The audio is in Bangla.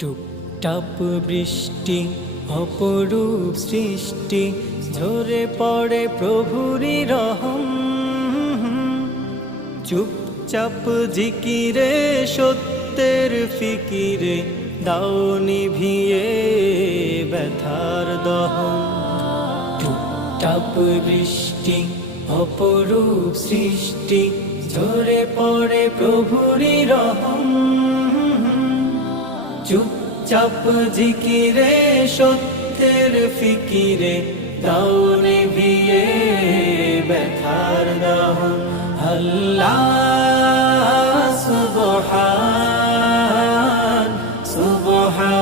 টুপটাপ বৃষ্টি অপরূপ সৃষ্টি, ঝরে পড়ে প্রভুরি রহম। চুপচাপ জিকিরে সত্যের ফিকিরে, দাও নিভিয়ে ব্যথার দহন। টুপটাপ বৃষ্টি অপরূপ সৃষ্টি, ঝরে পড়ে প্রভুরি রহম। চুপচাপ জিকিরে সত্যের ফিকিরে, দাও নিভিয়ে ব্যথার দহন। আল্লাহ সুবহান সুবহানাল্লাহ।